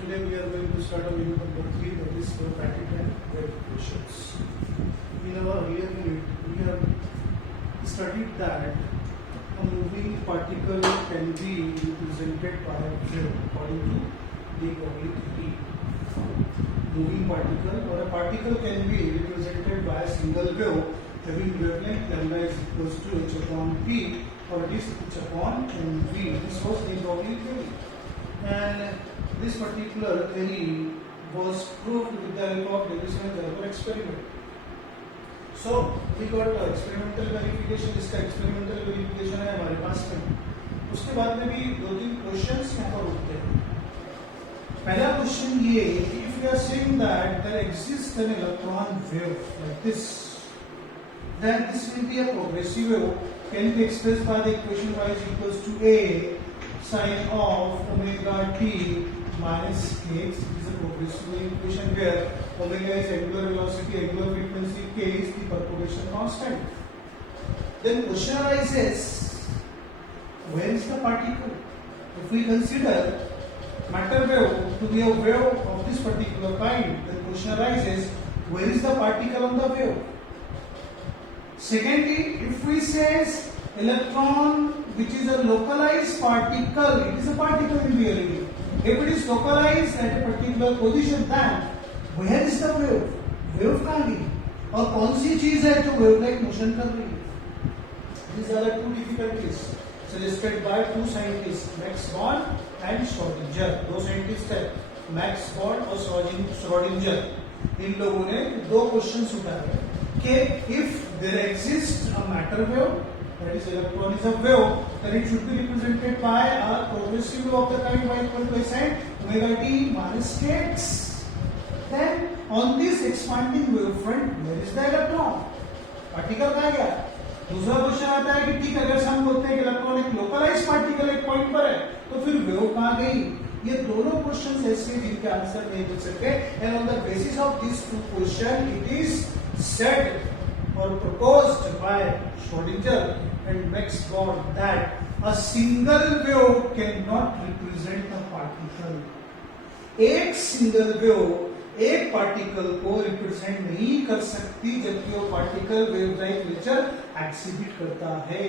today we are going to start on unit number 3, that is for pattern and wave equations. In our earlier unit, we have studied that a moving particle can be represented by a wave according to the Pauli theory. Moving particle or a particle can be represented by a single wave having wavelength lambda is equals to h upon p, or it is h upon mv. This was the Pauli theory. And this particular theory was proved with the help of Davis and Gerber experiment. So we got experimental verification. इसका experimental verification है हमारे पास में. उसके बाद में भी दो तीन क्वेश्चंस यहाँ पर उठते हैं. पहला क्वेश्चन ये कि if we are saying that there exists an electron wave like this, then this will be a progressive wave, can be expressed by the equation y is equals to a sine of omega t minus kx. It is a progressive equation where omega is angular velocity, angular frequency, k is the propagation constant. Then question arises, where is the particle? If we consider matter wave to be a wave of this particular kind, then question arises, where is the particle on the wave? Secondly, if we say electron which is a localized particle, it is a particle in reality. If it is localized at a particular position, then where is the wave? Wave कहाँ गई? और कौन सी चीज है जो wave like motion कर रही है? These are the two difficulties suggested by two scientists, Max Born and Schrodinger. दो scientists हैं, Max Born और Schrodinger. इन लोगों ने दो क्वेश्चंस उठाए कि if there exists a matter wave, that is electron is a wave, then it should be represented by a progressive wave of the kind y equal to sine omega t minus kx. Then on this expanding wave front, where is the electron? Particle कहाँ गया? दूसरा question आता है कि ठीक है, अगर हम बोलते हैं कि इलेक्ट्रॉन एक लोकलाइज पार्टिकल एक पॉइंट पर है, तो फिर वेव कहाँ गई? ये दोनों क्वेश्चंस ऐसे हैं जिनके आंसर नहीं दे सकते. And on the basis of this two question it is said or proposed by Schrodinger and Max Born that a single wave cannot represent a particle. एक सिंगल वेव एक पार्टिकल को represent नहीं कर सकती, जबकि वो particle wave like nature exhibit करता है.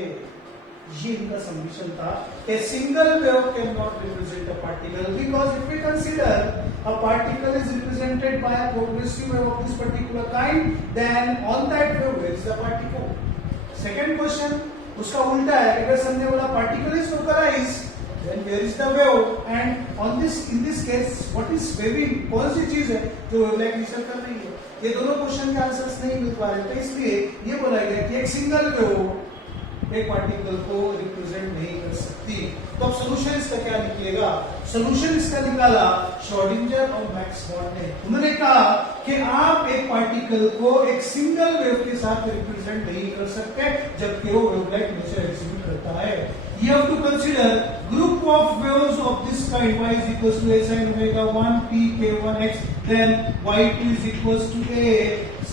ये इनका सबमिशन था. A single wave cannot represent a particle because if we consider a particle is represented by a progressive wave of this particular kind, then on that wave where is the particle? Second question उसका उल्टा है. अगर हमने बोला particle is localized, then where is the wave? And on this in this case what is waving? कौन सी चीज है जो wave like नेचर कर रही है? ये दोनों क्वेश्चन के आंसर्स नहीं मिल पा रहे, तो इसलिए ये बोला गया कि एक सिंगल वेव एक पार्टिकल को रिप्रेजेंट नहीं कर सकती. तो अब सोल्यूशन इसका क्या निकलेगा? सोल्यूशन इसका निकाला श्रोडिंगर और मैक्स बॉर्न ने. उन्होंने कहा कि आप एक पार्टिकल को एक सिंगल वेव के साथ रिप्रेजेंट नहीं कर सकते, जबकि वो वेव लाइक नेचर एग्जिबिट करता है. You have to consider group of waves of this kind. Y is equals to a sin omega 1 t k1x. Then y2 is equals to a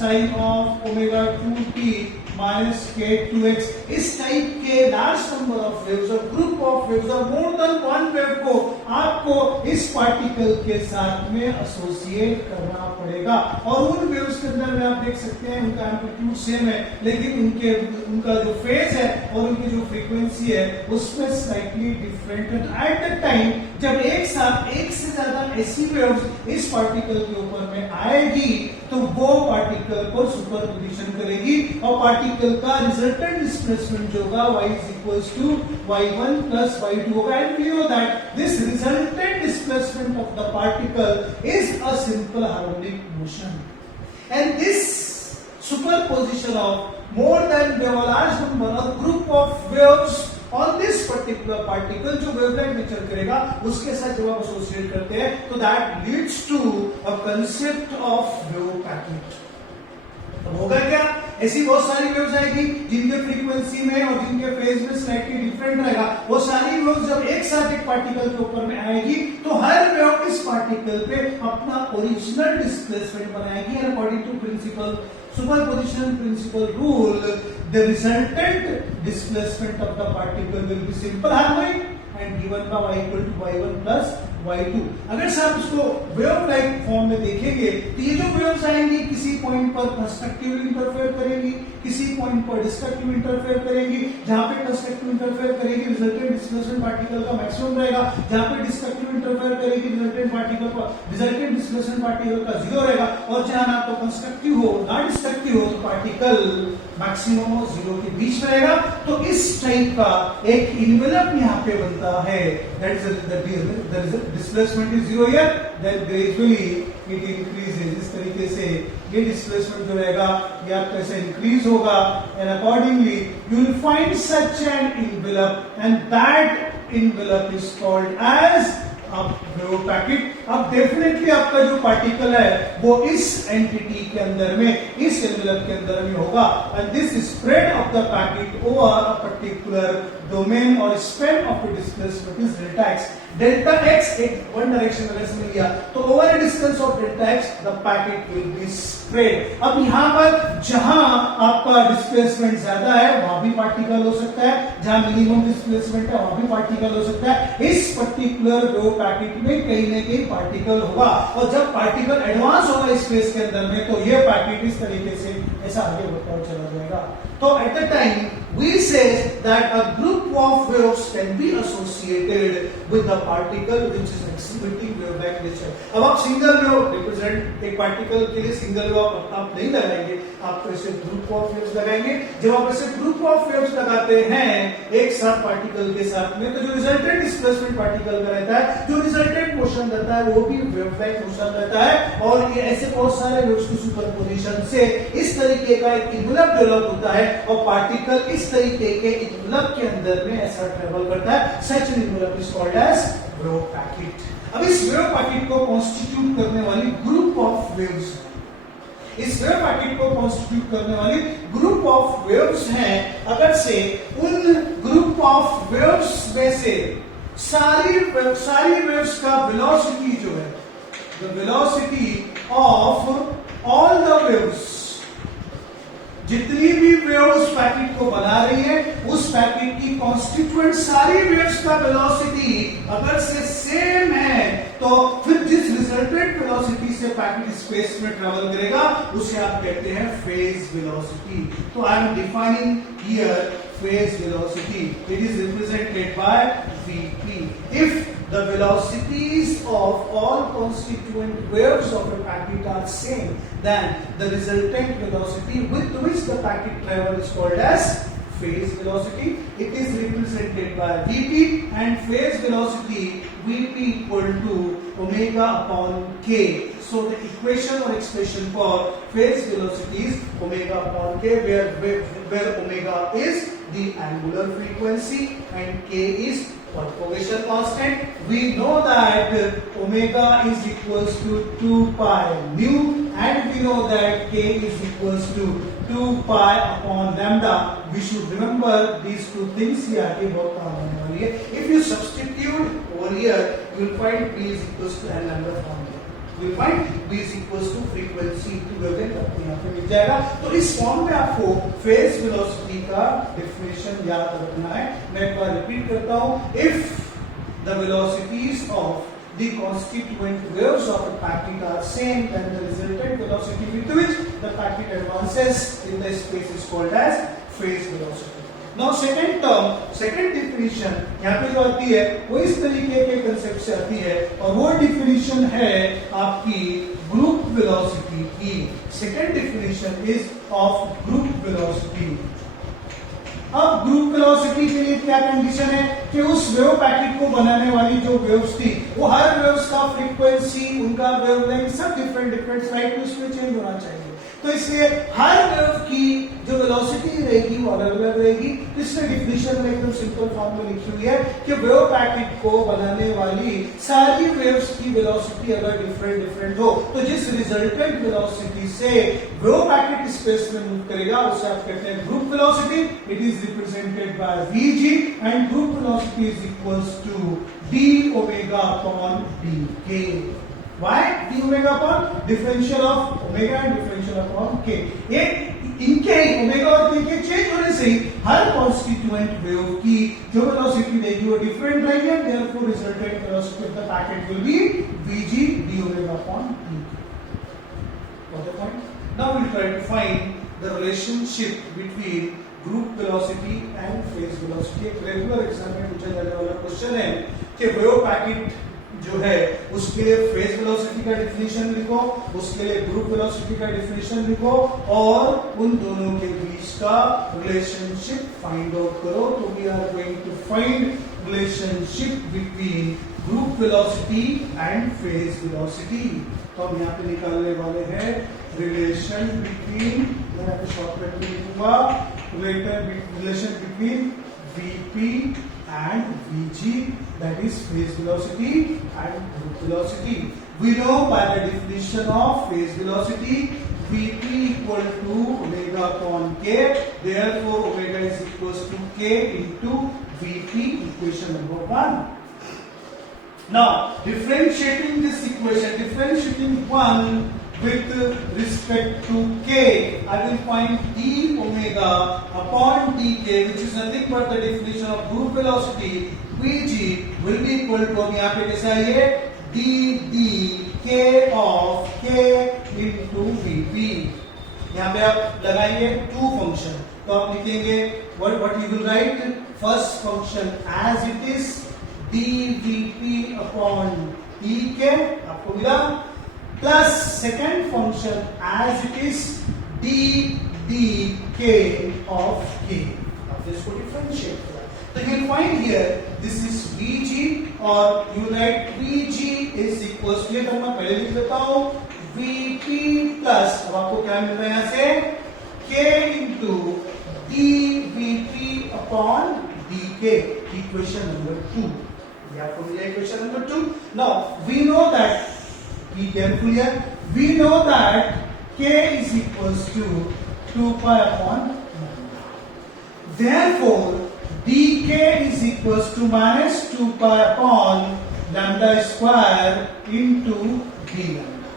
sin of omega 2 t minus k2x. इस type के large number of waves और group of waves और more than one wave को आपको इस particle के साथ में एसोसिएट करना पड़ेगा. और उन वेव्स के अंदर में आप देख सकते हैं उनका एम्पलीट्यूड सेम है, लेकिन उनका जो फेज है और उनकी जो फ्रीक्वेंसी है उसमें स्लाइटली डिफरेंट है. एट द टाइम जब एक साथ एक से ज्यादा ऐसी वेव्स इस पार्टिकल के ऊपर में आएगी, तो वो पार्टिकल को सुपरपोजिशन करेगी और पार्टिकल का रिजल्टेंट डिस्प्लेसमेंट जो होगा y is equals to y1 plus y2 होगा. And we know that this resultant displacement of the particle is a simple harmonic motion. And this superposition of more than a large number or group of waves on this particular particle जो wavelength nature करेगा उसके साथ जब आप associate करते हैं, तो that leads to a concept of wave pattern. तो होगा क्या? ऐसी बहुत सारी वेव्स आएगी जिनके फ्रीक्वेंसी में और जिनके फेज में स्लाइटली डिफरेंट रहेगा. वो सारी वेव्स जब एक साथ एक पार्टिकल के ऊपर में आएगी, तो हर वेव इस पार्टिकल पे अपना ओरिजिनल डिस्प्लेसमेंट बनाएगी. And according to principle superposition principle rule, the resultant displacement of the particle will be simple harmonic and given by y equal to y1 plus y2। अगर से आप इसको वेव लाइक फॉर्म में देखेंगे तो ये जो वेव्स आएंगी किसी पॉइंट पर कंस्ट्रक्टिव इंटरफेयर करेंगी, किसी पॉइंट पर डिस्ट्रक्टिव इंटरफेयर करेंगी। जहां पे कंस्ट्रक्टिव इंटरफेयर करेगी रिजल्टेंट डिस्प्लेसमेंट पार्टिकल का मैक्सिमम रहेगा, जहां पे डिस्ट्रक्टिव इंटरफेयर करेगी रिजल्टेंट डिस्प्लेसमेंट पार्टिकल का जीरो रहेगा, और जहां ना तो कंस्ट्रक्टिव हो ना डिस्ट्रक्टिव हो तो पार्टिकल मैक्सिमम और जीरो के बीच में रहेगा। तो इस टाइप का एक इन्वेलप यहाँ पे बनता है, that is displacement is zero here, then gradually it increases. इस तरीके से ये डिस्प्लेसमेंट जो रहेगा ये आपका ऐसे इंक्रीज होगा, and accordingly you will find such an envelope, and that envelope is called as wave packet. अब डेफिनेटली आपका जो पार्टिकल है वो इस एंटिटी के अंदर में, इस एनवेलप के अंदर में होगा, and this spread of the packet over a particular domain और span of the displacement is delta X. Delta X एक वन डायरेक्शन में से लिया तो over a distance of delta X the packet will be spread. अब यहां पर जहां आपका डिस्प्लेसमेंट ज्यादा है वहां भी पार्टिकल हो सकता है, जहां मिनिमम डिस्प्लेसमेंट है वहां भी पार्टिकल हो सकता है। इस पर्टिकुलर वेव पैकेट में कहीं ना कहीं पार्टिकल होगा, और जब पार्टिकल एडवांस होगा स्पेस के अंदर में तो ये पैकेट इस तरीके से ऐसा आगे बढ़ता हुआ चला जाएगा। तो at the time we say that a group of waves can be associated with the particle which is exhibiting wave-like nature। अब आप सिंगल वेव रिप्रेजेंट एक पार्टिकल के लिए सिंगल वेव आप नहीं लगाएंगे, आप तो ऐसे ग्रुप ऑफ वेव्स लगाएंगे। जब आप ऐसे ग्रुप ऑफ वेव्स लगाते हैं एक साथ पार्टिकल के साथ में, तो जो रिजल्टेंट डिस्प्लेसमेंट पार्टिकल का रहता है, जो रिजल्टेंट मोशन रहता है वो भी वेव-लाइक मोशन रहता है, और ये ऐसे बहुत सारे वेव्स की सुपरपोजिशन से इस तरीके का एक इन्वेलप डेवलप होता है, और पार्टिकल इस तरीके के इन्वेलप के अंदर में ऐसा ट्रेवल करता है। Such an envelope is called as wave packet. अब इस वेव पैकेट को कॉन्स्टिट्यूट करने वाली ग्रुप ऑफ वेव्स, इस वेव पैकेट को कॉन्स्टिट्यूट करने वाली ग्रुप ऑफ वेव्स हैं। अगर से उन ग्रुप ऑफ वेव्स में से सारी वेव्स का वेलोसिटी जो है, the velocity of all the waves, जितनी भी वेव उस पैकेट को बना रही है उस पैकेट की कॉन्स्टिट्यूएंट सारी वेव्स का वेलोसिटी अगर से सेम है तो फिर जिस रिजल्टेंट वेलोसिटी से पैकेट स्पेस में ट्रेवल करेगा उसे आप कहते हैं फेज वेलोसिटी। तो I am defining here phase velocity, it is represented bye Vp। If the velocities of all constituent waves of a packet are same, then the resultant velocity with which the packet travels is called as phase velocity. It is represented by Vp, and phase velocity Vp equal to omega upon k. So the equation or expression for phase velocity is omega upon k, where omega is the angular frequency and k is propagation constant. We know that omega is equals to 2 pi mu, and we know that k is equals to 2 pi upon lambda. We should remember these two things here. ये बहुत काम आने वाली है। If you substitute over here, you will find p is equals to n lambda form. You will find p is equals to frequency to wavelength, आपको यहाँ पे मिल जाएगा। तो इस फॉर्म में आपको फेज वेलोसिटी का डेफिनेशन याद रखना है। मैं एक बार रिपीट करता हूँ। If the velocities of the constituent waves of a packet are same, then the resultant velocity with which the packet advances in the space is called as phase velocity. Now second term, second definition यहाँ पे जो आती है वो इस तरीके के concept से आती है, और वो डिफिनीशन है आपकी ग्रुप वेलोसिटी की। Second definition is of group velocity. अब ग्रुप वेलोसिटी के लिए क्या कंडीशन है कि उस वेव पैकेट को बनाने वाली जो वेव्स थी वो हर वेव्स का फ्रीक्वेंसी, उनका वेवलेंथ सब डिफरेंट स्लाइड में उसमें चेंज होना चाहिए। तो इसलिए हर वेव की जो वेलोसिटी रहेगी वो अलग अलग रहेगी। इसमें डिफिनीशन में एकदम सिंपल फॉर्म में लिखी हुई है कि वेव पैकेट को बनाने वाली सारी वेव्स की वेलोसिटी अगर डिफरेंट हो तो जिस रिजल्टेंट वेलोसिटी से वेव पैकेट स्पेस में मूव करेगा उसे आप कहते हैं group velocity. It is represented by Vg, and group velocity is equals to d omega upon dk। Why? d omega upon differential of omega and differential upon k. ये इनके omega और k के change होने से ही हर constituent wave की जो velocity देगी वो डिफरेंट रहेगी and therefore resultant velocity of the packet will B vg d omega upon dk. Got the point? Now we'll try to find the relationship between group velocity and phase velocity. एक regular exam में पूछा जाने वाला question है कि wave packet जो है उसके लिए फेज वेलोसिटी का डिफिनेशन लिखो, उसके लिए ग्रुप वेलोसिटी का डिफिनेशन लिखो और उन दोनों के बीच का रिलेशनशिप फाइंड आउट करो. तो we are going to find relationship between group velocity and phase velocity. तो हम यहाँ पे निकालने वाले हैं रिलेशन बिटवीन, मैं यहाँ पे शॉर्टकट में लिखूंगा relation between Vp and Vg, that is phase velocity and group velocity. We know by the definition of phase velocity, Vp equal to omega upon k. Therefore, omega is equals to k into Vp, equation number 1. Now, differentiating this equation, differentiating 1 with respect to k, I will find d omega upon dk, which is nothing but the definition of group velocity. Vg will be equal to, अब यहाँ पे कैसा है ये ddk of k into vp. यहाँ पे आप लगाएंगे टू फंक्शन, तो आप लिखेंगे what you will write first function as it is dvp upon dk आपको मिला, plus second function as it is ddk of k. अब इसको डिफरेंशिएट करा तो you will find here this is vg और you write vg is equals to, ये मैं पहले लिख लेता हूं vp plus, अब आपको क्या मिल रहा है यहां से k into dvp upon dk, equation number 2. ये आपको मिला equation number 2. Now we know that, be careful here, we know that k is equals to 2 pi upon lambda. Therefore, dk is equals to minus 2 pi upon lambda square into d lambda.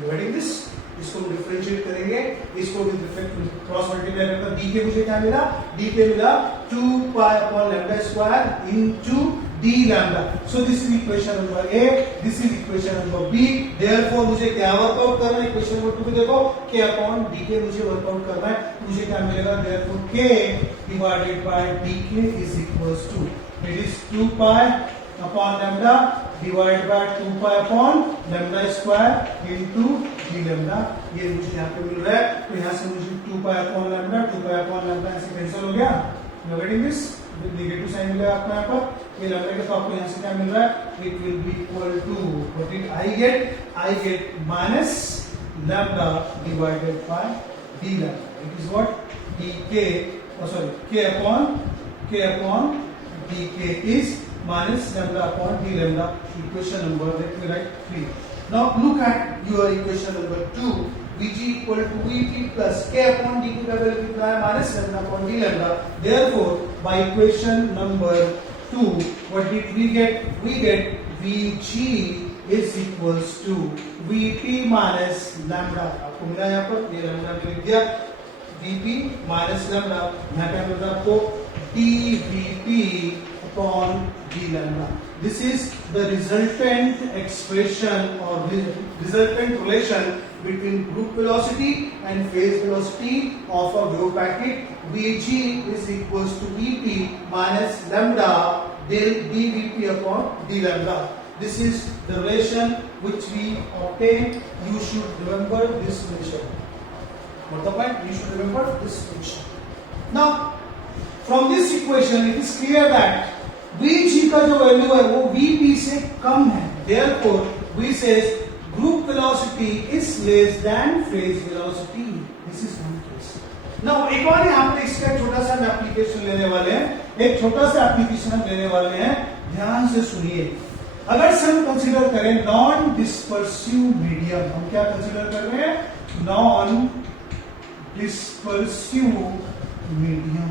You getting this? इसको differentiate करेंगे, इसको with respect to cross multiply करकर dk मुझे क्या मिला, dk मिला 2 pi upon lambda square into d lambda. So this is equation number A, this is equation number B. Therefore मुझे क्या वर्कआउट करना है, इक्वेशन नंबर 2 पे देखो k upon dk मुझे वर्कआउट करना है, मुझे क्या मिलेगा, therefore k divided by dk is equals to, it is 2 pi upon lambda divided by 2 pi upon lambda square into d lambda. ये मुझे यहाँ पे मिल रहा है, तो यहाँ से मुझे 2 pi upon lambda, 2 pi upon lambda ऐसे कैंसिल हो गया. You are getting this? Negative sign मिलेगा आपको यहाँ पर, ये लैम्डा के, तो आपको यहाँ से क्या मिल रहा है, it will be equal to what did I get minus lambda divided by d lambda. It is what dk, sorry, k upon dk is minus lambda upon d lambda. Equation number, let me write 3. Now look at your equation number 2. Vg equal to Vp plus k upon dq का value कितना है, minus lambda upon D lambda. Therefore, by equation number 2, what did we get? We get Vg is equals to Vp minus lambda. आपको मिला यहाँ पर, ये lambda में लिख दिया, Vp minus lambda. यहाँ क्या मिल रहा है आपको, dVp upon d lambda. This is the resultant expression or resultant relation between group velocity and phase velocity of a wave packet. Vg is equals to Vp minus lambda del dVp upon d lambda. This is the relation which we obtain. You should remember this relation. What the point? You should remember this relation. Now, from this equation, it is clear that Vg का जो value है वो Vp से कम है. Therefore, we says group velocity is less than phase velocity. This is one case. Now, एक और यहाँ पर इसका छोटा सा एप्लीकेशन लेने वाले हैं, एक छोटा सा एप्लीकेशन लेने वाले हैं, ध्यान से सुनिए. अगर हम कंसीडर करें नॉन डिस्पर्सिव मीडियम, हम क्या कंसीडर कर रहे हैं, नॉन डिस्पर्सिव मीडियम,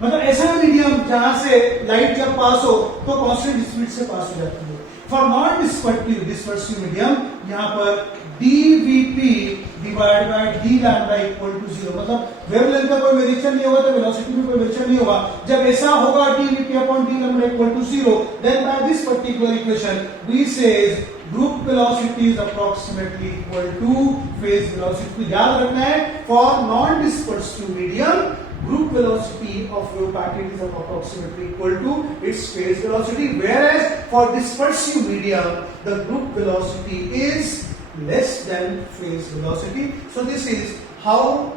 मतलब ऐसा मीडियम जहां से लाइट जब पास हो तो कांस्टेंट स्पीड से पास हो जाती है. For non-dispersive medium, यहाँ पर dVp divided by d lambda equal to 0, मतलब वेवलेंथ का कोई वेरिएशन नहीं होगा तो वेलोसिटी में कोई वेरिएशन नहीं होगा. जब ऐसा होगा dVp upon d lambda equal to 0, then by this particular equation we says group velocity is approximately equal to phase velocity. याद रखना है, for non-dispersive medium group velocity of wave packet is approximately equal to its phase velocity, whereas for dispersive medium the group velocity is less than phase velocity. So this is how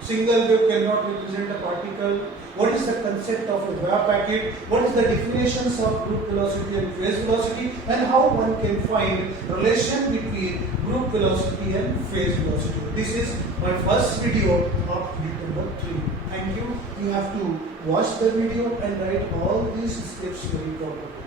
single wave cannot represent a particle. What is the concept of a wave packet? What is the definitions of group velocity and phase velocity, and how one can find relation between group velocity and phase velocity. This is my first video of unit number 3. Thank you. You have to watch the video and write all these steps very properly.